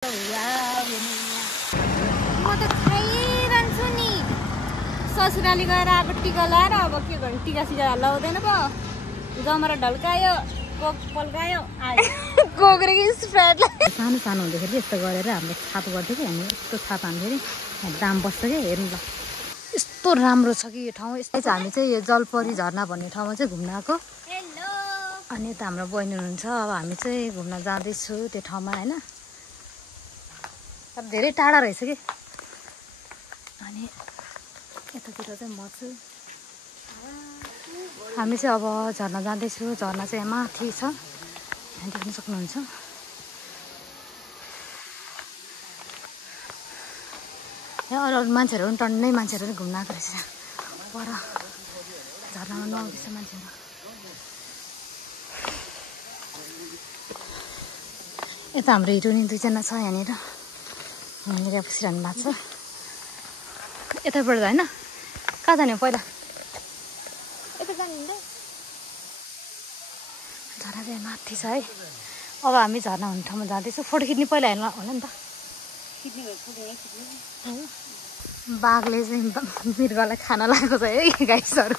म त खाइरहन्छु नि ससुराली गएर अब टिका लाएर अब के गर्नु टिका सिका लाउँदैन पो जमरा ढल्कायो कोक पल्कायो आयो कोक र स्प्राइट सानो सानो हुँदाखेरि यस्तो गरेर हाम्रो थाप गर्थ्यो कि हामी यस्तो थाप हान्थ्यो नि दाम बस्छ क्या हेर्नु ल यस्तो राम्रो छ कि यो ठाउँ यस्तै चाहिँ हामी चाहिँ यो जलपरी झरना भन्ने ठाउँमा चाहिँ घुम्न आएको अनि यता हाम्रो बहिनी हुनुहुन्छ अब हामी चाहिँ घुम्न जाँदैछु त्यो ठाउँमा होइन अब धेरै टाढा रहेछ कि अनि यतातिर चाहिँ म छु हामी चाहिँ अब झर्ना जाँदैछु झर्ना चाहिँ यहाँ माथि छ यहाँ देख्न सक्नुहुन्छ यहाँ अरू अरू मान्छेहरू पनि टन्नै मान्छेहरू पनि घुम्न आएको रहेछ पर झर्नामा नुहाउँदैछ मान्छेहरू यता हाम्रो हिरोइन दुईजना छ यहाँनिर यहाँनिर बसिरहनु भएको छ यताबाट होइन कहाँ जाने पहिला यता जाने झर्ना चाहिँ माथि छ है अब हामी झर्ना हुने ठाउँमा जाँदैछौँ फोटो खिच्ने पहिला हेर्नु होला नि त बाघले चाहिँ मृगलाई खान लागेको छ है गाइसहरू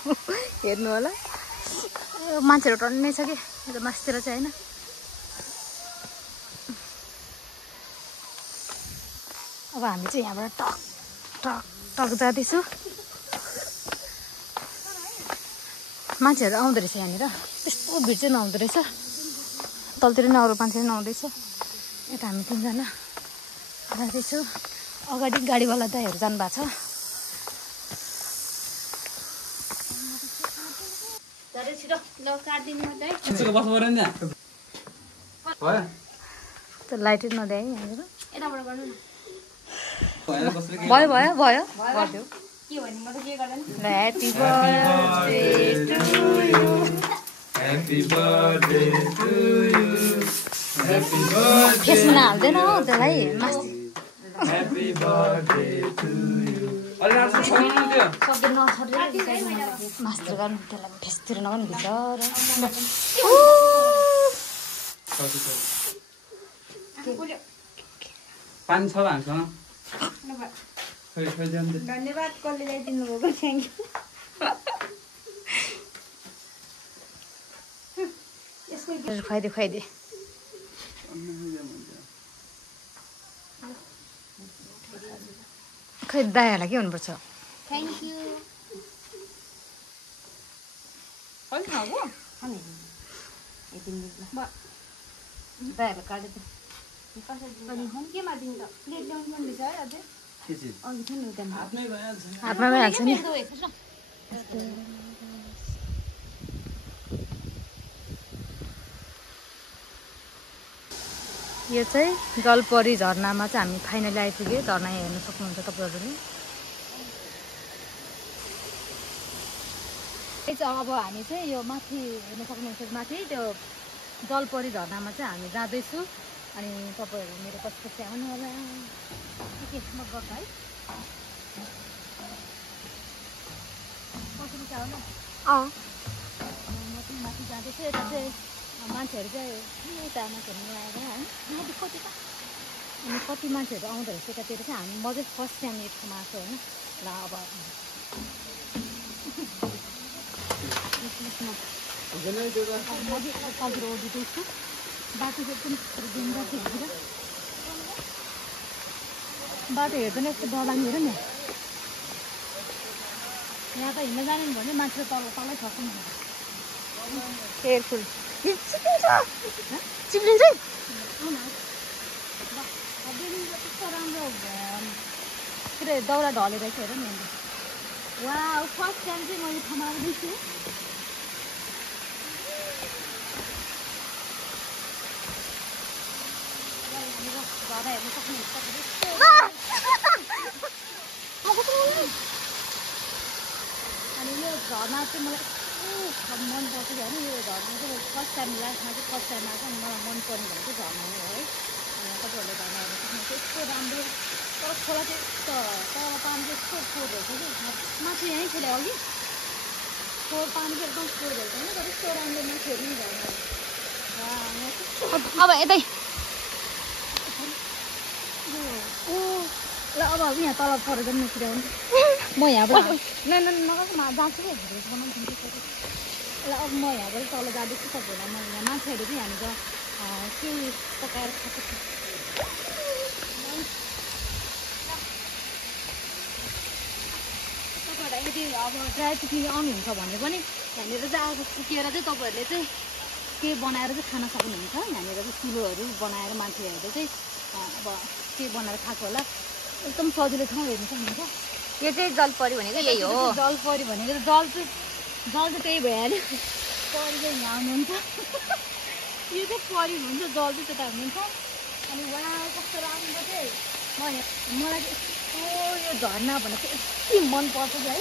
हेर्नु होला मान्छेहरू टन्नै छ कि यता मासतिर चाहिँ होइन अब हामी चाहिँ यहाँबाट टक टक टक जाँदैछु मान्छेहरू आउँदो रहेछ यहाँनिर त्यस्तो भिड चाहिँ नआउँदो रहेछ तलतिर नि अरू मान्छे नआउँदैछ यता हामी तिनजना जाँदैछु अगाडि गाडीवाला दाइहरू जानुभएको छ लाइट नदिए है यहाँनिर भयो भयो भयो गरिदेऊ ह्याप्पी बर्थडे टु यु फेसमा हाल्दैन हो त्यसलाई मास्टर गर्नु त्यसलाई फेसतिर नगर्नु भित्र 5-6 भान्छु धन्यवाद कसले ल्याइदिनु भएको थ्याङ्क यू खुवाइदे खुवाइदे खै दायाहरूलाई के हुनुपर्छ थ्याङ्क यू दायाहरूलाई काटिदिनु केमा दिन्छ प्लेट ल्याउनु पर्ने छ है अझै हातमा भइहाल्छ नि यो चाहिँ जलपरी झरनामा चाहिँ हामी फाइनली आइपुग्यो झरना हेर्न सक्नुहुन्छ तपाईँहरूले अब हामी चाहिँ यो माथि हेर्न सक्नुहुन्छ माथि त्यो जलपरी झरनामा चाहिँ हामी जाँदैछु अनि तपाईँहरू मेरो पछि आउनु होला के म गर्छ है कसरी चाहिँ आउनु म चाहिँ माथि जाँदैछु यता चाहिँ मान्छेहरू चाहिँ यता मान्छेहरू आएर होइन माथि कति त अनि कति मान्छेहरू आउँदो रहेछ यतातिर चाहिँ हामी म चाहिँ फर्स्ट टाइम यो ठाउँमा आएको होइन ल अब म चाहिँ कति ओर्दिँदैछु बाटो चाहिँ एकदम डेन्जर थियो बाटो हेर्दैन यस्तो डरलाग्ने हेर नि यहाँ त हिँड्न जाने भने मान्छे तलै छ केयरफुल चिप्लिन्छ कस्तो राम्रो के अरे दाउरा ढलेर चाहिँ हेर नि वा फर्स्ट टाइम चाहिँ मैले ठाउँमा आउँदैछु झर्ना हेर्नु सक्नुहुन्छ अनि यो झर्ना चाहिँ मलाई मनपर्छ कि होइन यो झर्ना चाहिँ फर्स्ट टाइम लाइफमा चाहिँ फर्स्ट टाइम आएको अनि मलाई मनपर्ने भनेको झर्ना हो है तपाईँहरूले झर्ना हेर्नु सक्नुहुन्छ यस्तो राम्रो तर खोला चाहिँ यस्तो तर पानी चाहिँ यस्तो फोहोर रहेछ कि माथि यहीँ खेल्यो अघि फोहोर पानी चाहिँ एकदम फोहोर रहेछ होइन तर यस्तो राम्रो मान्छेहरू नि झर्ना अब यतै ल अब यहाँ तल परेर पनि निस्किरहनु म यहाँबाट जान्छु कि ल अब म यहाँबाट तल जाँदैछु तपाईँहरूलाई म यहाँ मान्छेहरू चाहिँ यहाँनिर के पकाएर खाएको छु तपाईँहरूलाई यदि अब ड्राई पिकनिक आउनुहुन्छ भने पनि यहाँनिर चाहिँ अब पुगेर चाहिँ तपाईँहरूले चाहिँ के बनाएर चाहिँ खान सक्नुहुन्छ यहाँनिर चाहिँ चुलोहरू बनाएर मान्छेहरूले चाहिँ अब के बनाएर खाएको होला एकदम सजिलो ठाउँ हेर्नु सक्नुहुन्छ यो चाहिँ जलपरी भनेको यही हो जलपरी भनेको जल चाहिँ त्यही भइहाल्यो परी चाहिँ यहाँ आउनुहुन्छ यो चाहिँ परी हुन्छ जल चाहिँ त्यता हुनुहुन्छ अनि उहाँ कस्तो राम्रो चाहिँ मलाई चाहिँ यस्तो यो झर्ना भनेको यति मनपर्छ कि है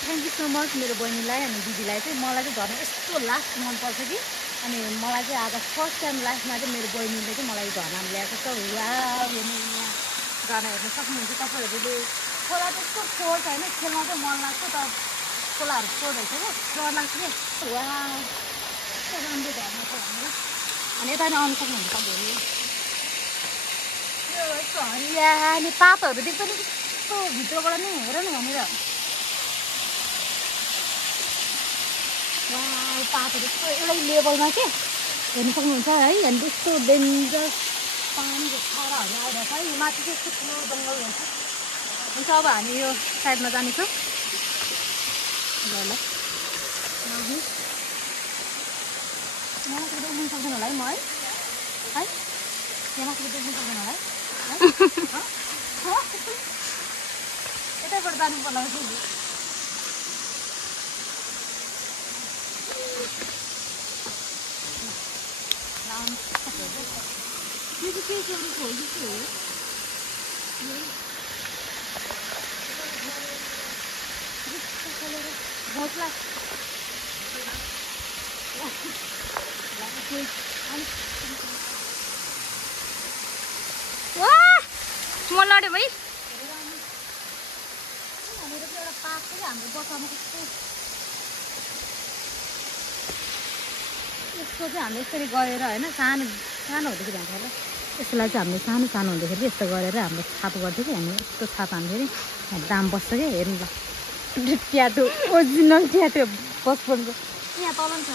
थ्याङ्क यू सो मच मेरो बहिनीलाई अनि दिदीलाई चाहिँ मलाई चाहिँ झर्ना यस्तो लास्ट मनपर्छ कि अनि मलाई चाहिँ आज फर्स्ट टाइम लाइफमा चाहिँ मेरो बहिनीले चाहिँ मलाई झर्नामा ल्याएको छ वा हेर्नु यहाँ गाना हेर्न सक्नुहुन्छ तपाईँहरूले खोला त्यस्तो फोहोर छैन खेल्न चाहिँ मन लाग्छ तर खोलाहरू फोहोर रहेछ क्या डर लाग्छ कि वा कस्तो राम्रो झर्ना छ भनेर अनि यता नै आउनु सक्नुहुन्छ तपाईँहरू यो यस्तो हरियाली पातहरू देख्छ नि कस्तो भित्रबाट नै हेर न यहाँनिर वा पातहरू यस्तो एउटै लेभलमा के हेर्नु सक्नुहुन्छ है यहाँनिर यस्तो डेन्जर पानीको छाडाहरू आइरहेछ है यो माथि चाहिँ यस्तो ठुलो जङ्गल रहेछ हुन्छ अब हामी यो साइडमा जानेछौँ ल ल यहाँबाट देख्नु सक्दैन होला है म है यहाँबाट देख्नु सक्दैन होला है यतैबाट जानु पर्ला यो चाहिँ के गरेको हो यो के हो म लड्यो भाइ हामीहरू चाहिँ एउटा पार्क चाहिँ हाम्रो बचाउनु कस्तो यसको चाहिँ हामीले यसरी गरेर होइन सानो हुँदाखेरि जान्छ होला यसलाई चाहिँ हामीले सानो हुँदाखेरि यस्तो गरेर हाम्रो छाप गर्थ्यो कि हामी यस्तो छाप हाल्दाखेरि दाम बस्छ क्या हेर्नु ल ट्याटो ओरिजिनल ट्याटो बचपनको यहाँ तल पनि छ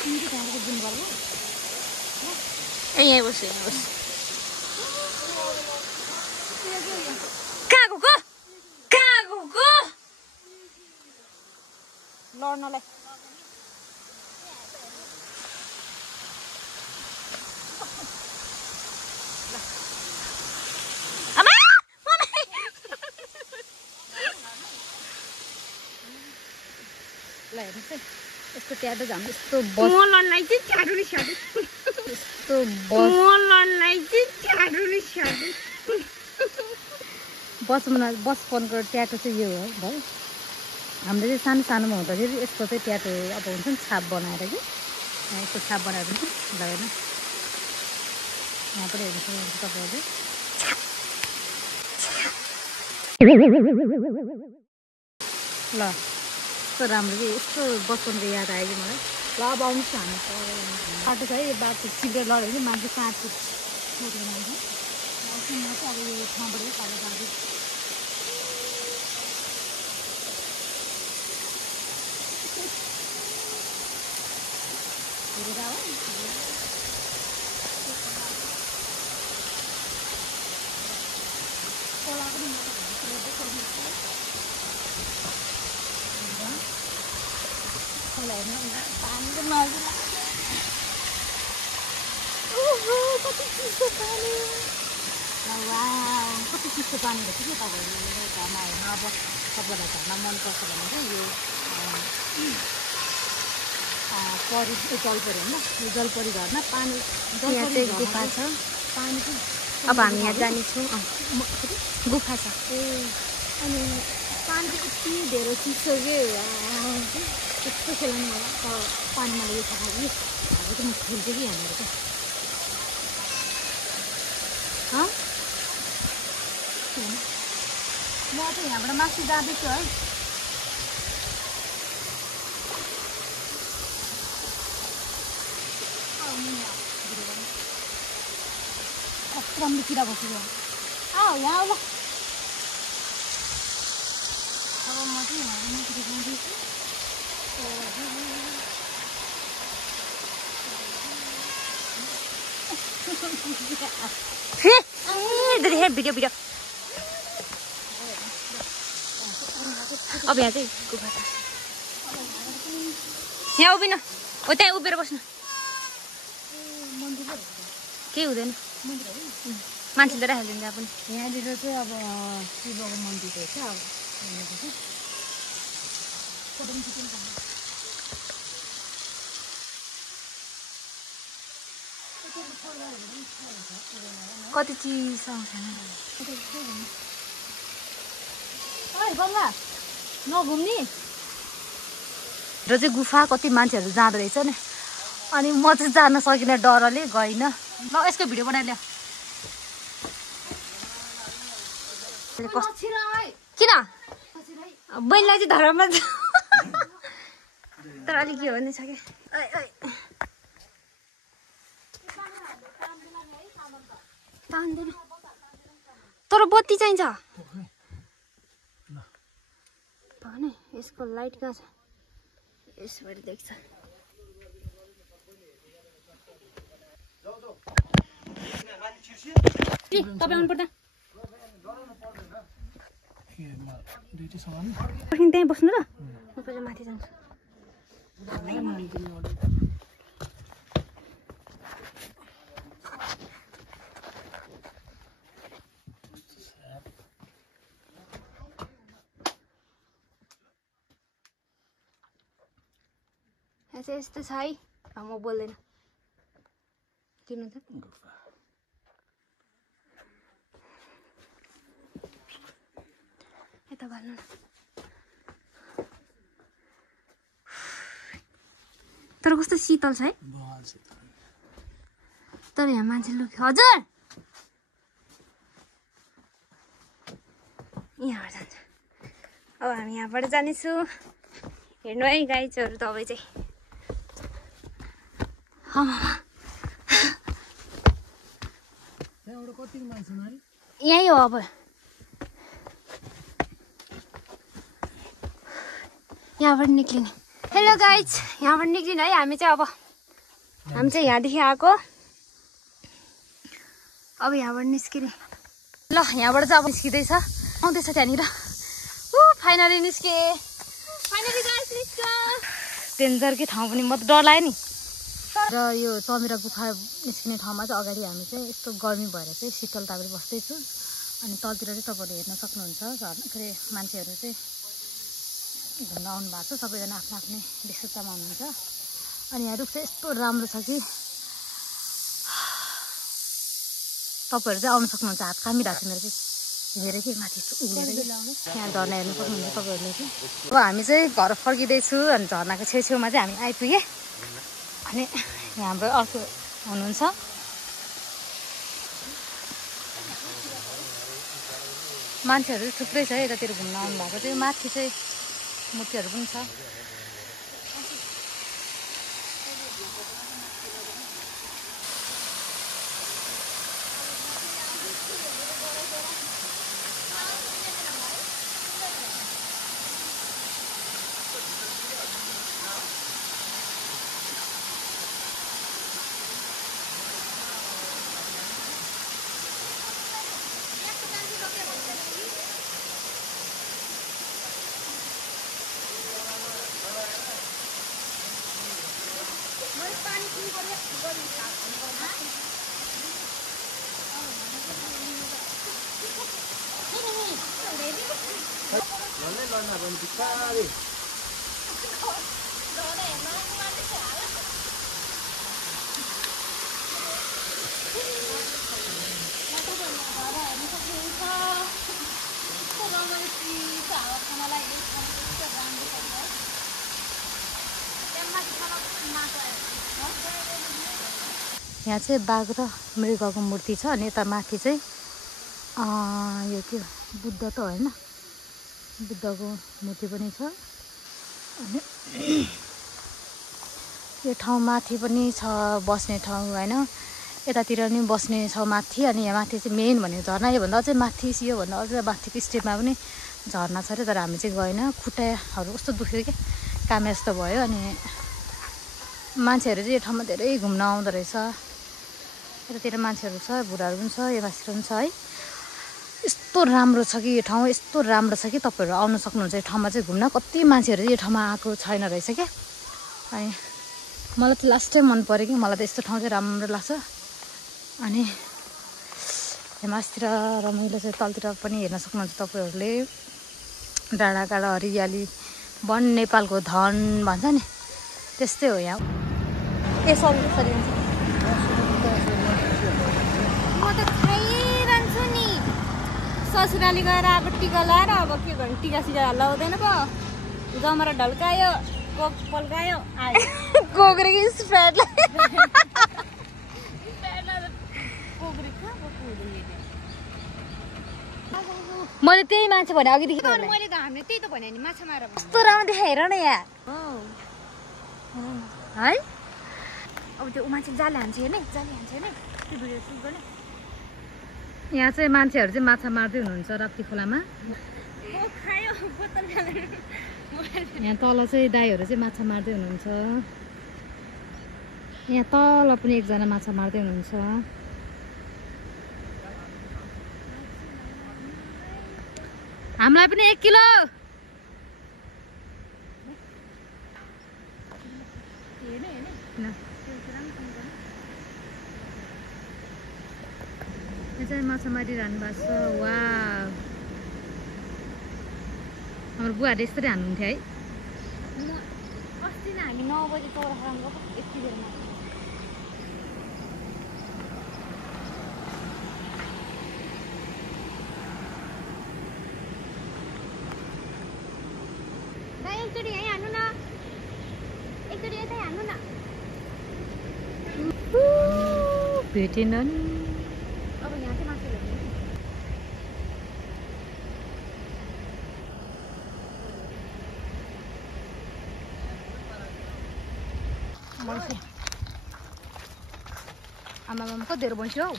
ल त्यहाँको जुन गर्नु यहीँ बस्छु कहाँ गएको लड्नलाई ल हेर्नुहोस् है यस्तो ट्याटो झन् यस्तो मलनलाई चाहिँ ट्याटोले स्याडो यस्तो मलनलाई चाहिँ ट्याटोले स्याडो बचपनको ट्याटो चाहिँ यो हो भाइ हामीले चाहिँ सानोमा हुँदाखेरि यसको चाहिँ ट्याटो अब हुन्छ नि छाप बनाएर कि यस्तो छाप बनाएर हुन्छ ल हेर्नु यहाँ पनि हेर्नु सक्नुहुन्छ तपाईँहरूले ल यस्तो राम्रो कि यस्तो बचपनको याद आयो कि मलाई ल अब आउनुहोस् न हामी बाटो छ है यो बाटो सिक्रेट लड्यो भने मान्छे काँचो सोधेर मान्छ म चाहिँ अब यो ठाउँबाट तल जाँदैछु हेरेर हो खोला पनि खोला हेर्नु पानीको नजिक कति चिसो पानी कति चिसो पानी रहेछ कि तपाईँहरूले घरमा हेर्नु अब सबैलाई घरमा मनपर्छ भने चाहिँ यो परी जलपरी होइन यो जलपरी झर्ना पानी जलपरी गुफा छ पानी चाहिँ अब हामी यहाँ जानेछौँ गुफा छ ए अनि पानी चाहिँ यति धेरै चिसो के त्यस्तो खेल्नु होला तर पानी मलाई यो थाहा कि अब चाहिँ म खेल्छु कि यहाँनिर चाहिँ म चाहिँ यहाँबाट माथि जाँदैछु है राम्रो किरा बसेको आऊ यहाँ आऊ ल अब म चाहिँ यहाँ जाँदैछु भिडियो भिडियो अब यहाँ चाहिँ गुफा छ यहाँ उभिन हो त्यहाँ उभिएर बस्नु केही हुँदैन मान्छेले राखिदिन्छ त्यहाँ पनि यहाँनिर चाहिँ अब शिवको मन्दिर रहेछ अब कति चिज आउँछ गङ्गा नघुम्ने र चाहिँ गुफा कति मान्छेहरू जाँदो रहेछ नि अनि म चाहिँ जान सकिनँ डरले गइनँ ल यसको भिडियो बनाइल्या किन बहिनीलाई चाहिँ धर्ममा तर अलिक के भन्ने छ क्या तर बत्ती चाहिन्छ भने यसको लाइट कहाँ छ यसबाट देख्छ तपाईँ आउनुपर्दा त्यहीँ बस्नु र म पहिला माथि जान्छु यस्तो छ है म बोल्दैन किन त यता भन्नु न तर कस्तो शीतल छ है तर यहाँ मान्छे लुक हजुर यहाँबाट जान्छ अब हामी यहाँबाट जानेछु हेर्नु है गाइजहरू तपाईँ चाहिँ यही हो अब यहाँबाट निक्लिने हेलो गाइज यहाँबाट निक्लिने है हामी चाहिँ अब हामी चाहिँ यहाँदेखि आएको अब यहाँबाट निस्किने ल यहाँबाट चाहिँ अब निस्किँदैछ आउँदैछ त्यहाँनिर फाइनली निस्के फाइनली गाइज निस्क्यो डेन्जरकै ठाउँ पनि म त डर लाग्यो नि र यो चमेरा गुफा निस्किने ठाउँमा चाहिँ अगाडि हामी चाहिँ यस्तो गर्मी भएर चाहिँ शीतल तापेर बस्दैछु अनि तलतिर चाहिँ तपाईँहरूले हेर्न सक्नुहुन्छ के अरे मान्छेहरू चाहिँ घुम्न आउनु भएको छ सबैजना आफ्नो आफ्नै व्यस्ततामा हुनुहुन्छ अनि यहाँ रुख चाहिँ यस्तो राम्रो छ कि तपाईँहरू चाहिँ आउनु सक्नुहुन्छ हात कामिरहेको छ मेरो चाहिँ हेरेर कि माथि उभिएर यहाँ झर्ना हेर्नु सक्नुहुन्छ तपाईँहरूले चाहिँ अब हामी चाहिँ घर फर्किँदैछु अनि झर्नाको छेउछेउमा चाहिँ हामी आइपुगेँ अनि हाम्रो अर्को हुनुहुन्छ मान्छेहरू थुप्रै छ यतातिर घुम्न आउनु भएको चाहिँ माथि चाहिँ मूर्तिहरू पनि छ यहाँ चाहिँ बाघ र मृगको मूर्ति छ अनि यता माथि चाहिँ यो के बुद्ध त होइन बुद्धको मूर्ति पनि छ अनि यो ठाउँ माथि पनि छ बस्ने ठाउँ होइन यतातिर नि बस्ने छ माथि अनि यहाँ माथि चाहिँ मेन भनेको झर्ना योभन्दा अझै माथि योभन्दा अझै माथिको स्टेपमा पनि झर्ना छ अरे तर हामी चाहिँ गएन खुट्टाहरू कस्तो दुख्यो क्या कामे जस्तो भयो अनि मान्छेहरू चाहिँ यो ठाउँमा धेरै घुम्न आउँदो रहेछ यतातिर मान्छेहरू छ बुढाहरू पनि छ यो मान्छेहरू पनि छ है यस्तो राम्रो छ कि यो ठाउँ यस्तो राम्रो छ कि तपाईँहरू आउन सक्नुहुन्छ यो ठाउँमा चाहिँ घुम्न कति मान्छेहरू चाहिँ यो ठाउँमा आएको छैन रहेछ क्या अनि मलाई त लास्ट टाइम मन पऱ्यो कि मलाई त यस्तो ठाउँ चाहिँ राम्रो लाग्छ अनि हिमासतिर रमाइलो चाहिँ तलतिर पनि हेर्न सक्नुहुन्छ तपाईँहरूले डाँडा काँडा हरियाली वन नेपालको धन भन्छ नि त्यस्तै हो यहाँ म त खाइरहन्छु नि ससुराली गएर अब टिका लाएर अब के गर्नु टिका सिका लाउँदैन पो जमरा ढल्कायो कोक पल्कायो आयो गोग्रे कि स्प्राइट मैले त्यही मान्छे भने अघिदेखि मैले त हामीले त्यही त भने नि माछा मार कस्तो राम्रो देखायो हेर न यहाँ है अब त्यो मान्छे जाले हान्छ हेर्ने जाले हान्छ हेर्ने त्यो भिडियो सुट गर्ने यहाँ चाहिँ मान्छेहरू चाहिँ माछा मार्दै हुनुहुन्छ राप्ती खोलामा यहाँ तल चाहिँ दाइहरू चाहिँ माछा मार्दै हुनुहुन्छ यहाँ तल पनि एकजना माछा मार्दै हुनुहुन्छ हामीलाई पनि 1 किलो यहाँ चाहिँ माछा मारिरहनु भएको छ वा हाम्रो बुवाहरूले यसरी हान्नुहुन्थ्यो है अस्ति नै हामी 9 बजे चौरास्तामा गएको यति बेरमा एकचोटि यहीँ हान्नु न एकचोटि यतै हान्नु न भेटेनन् अब यहाँ चाहिँ मासु ल्याउने आमामा कति धेरै बन्छु हौ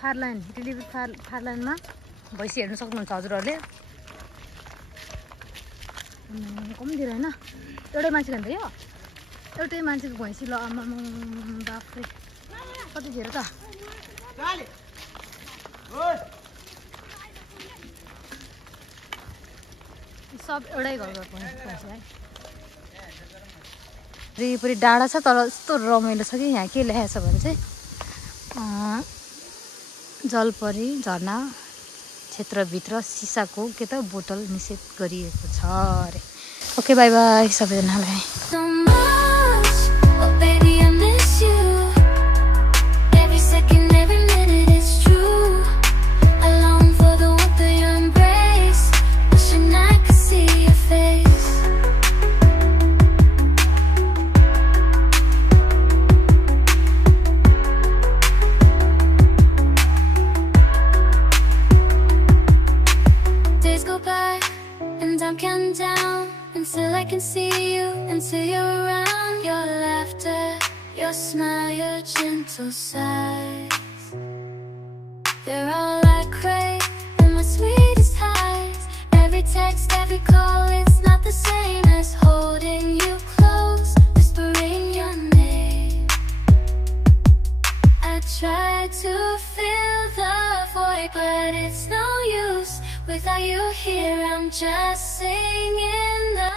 फारलाइन डेलिभरी फारलाइनमा भैँसी हेर्नु सक्नुहुन्छ हजुरहरूले कम्ती होइन एउटै मान्छे खान्छ यो एउटै मान्छेको भैँसी ल आमामा बाफ्रे कति धेरै त सब एउटै घरको भैँसी है वरिपरि डाँडा छ तर यस्तो रमाइलो छ कि यहाँ के लेखेको छ भने चाहिँ जलपरी झरना क्षेत्रभित्र सिसाको के त बोतल निषेध गरिएको छ अरे ओके बाई बाई सबैजनालाई Until I can see you, until you're around. Your laughter, your smile, your gentle sighs, they're all I crave, and my sweetest highs. Every text, every call, it's not the same as holding you close, whispering your name. I try to fill the void, but it's no use. Without you here, I'm just singing the